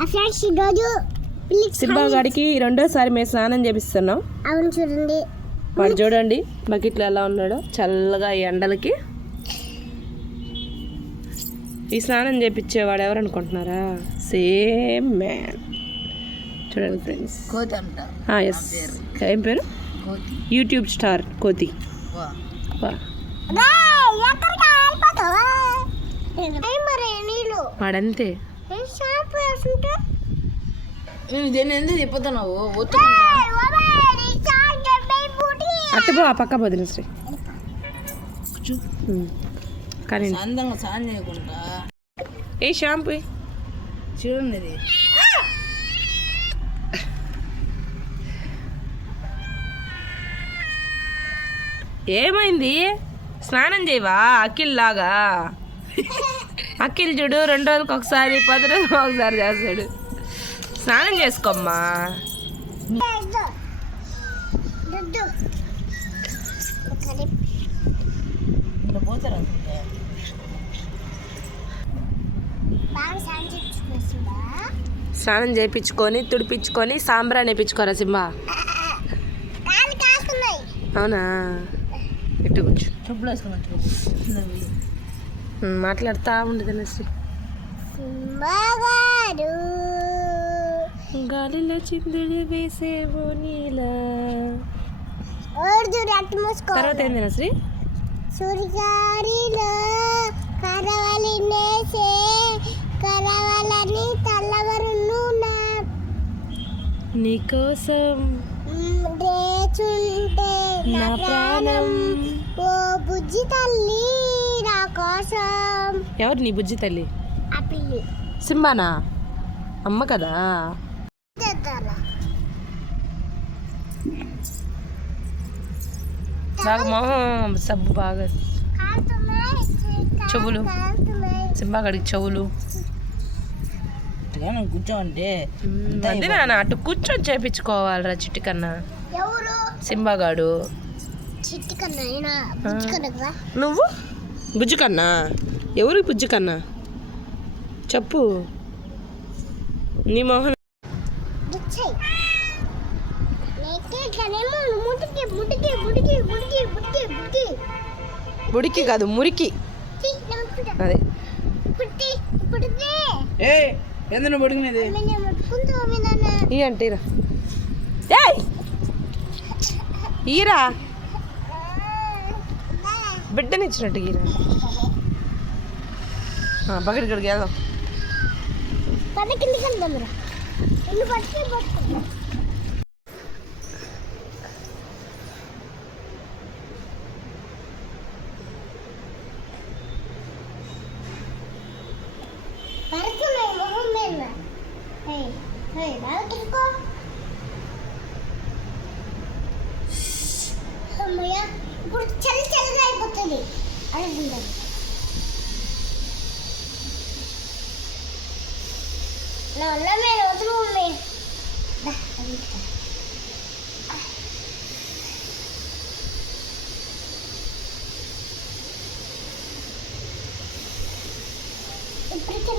ఆ ఫ్రెండ్స్ ఈరోజు రెండోసారి మేము స్నానం చేపిస్తున్నాం. అవును చూడండి. వాడు చూడండి బకెట్లో ఎలా ఉన్నాడో చల్లగా ఈ ఎండలకి. ఈ స్నానం చేపించేవాడు ఎవరు అనుకుంటున్నారా? Same man. చూడండి ఫ్రెండ్స్. ఎస్ ఏం పేరు? కోతి. యూట్యూబ్ స్టార్ కోతి. వాడంతే. షాంపూ నేను దీన్ని ఎందుకు తిప్పుతున్నావు ఒత్తుకుంటా ఆ పక్క బదిలి శ్రీ. కానీ అందంగా స్నానం చేయకుండా. ఏ షాంపూ? చూడండి ఇది. ఏమైంది? స్నానం చేయవా? అఖిల్ లాగా? అఖిల్ చూడు రెండు రోజులకు ఒకసారి పది రోజులకు ఒకసారి చేస్తాడు. స్నానం చేసుకోమ్మా. స్నానం చేయించుకొని తుడిపించుకొని సాంబ్రాన్ని వేయించుకోరా సింబా. అవునా? ఇటు కూర్చో. మాట్లాడుతా ఉండదు శ్రీ గాలిలో చిందులు వేసేవో నీలా. తర్వాత ఏంది శ్రీ సూర్యగారిలో కరవలి నేసే కరవలని తల్లవరును నా నీకోసం రేచుంటే నా ప్రాణం. బుజ్జి తల్లి నా కోసం. ఎవరు నీ బుజ్జి తల్లి? ఆ పిల్లి. సింబానా అమ్మ కదా? బాగా మొహం సబ్బు బాగా. చెవులు. సింబా గడికి చెవులు. నువ్వు కూర్చోమంటే అదే నాన్న అటు కూర్చొని చేపించుకోవాలిరా చిట్టి కన్నా ఎవరు? సింబాగాడు నువ్వు బుజ్జి కన్నా ఎవరు బుజ్జి కన్నా చెప్పు నీ మొహం బుచ్చాయి నెక్స్ట్ కనేమో ముటికి ముటికి ముటికి ముటికి ముటికి ముటికి బుడికి కాదు మురికి అదే పుట్టి పుడితే ఏ ఎందుకు పడుకునేది నేను ముట్టుకుంటూ నాన్న ఈ అంటే ఈరా ఏయ్ ఈరా బిడ్డనిచ్చినట్టు ఈరా బకెట్ ఇక్కడికి వెళ్దాం 알겠습니다. 나 라면 어디 먹을래? 나 여기 있다. 이렇게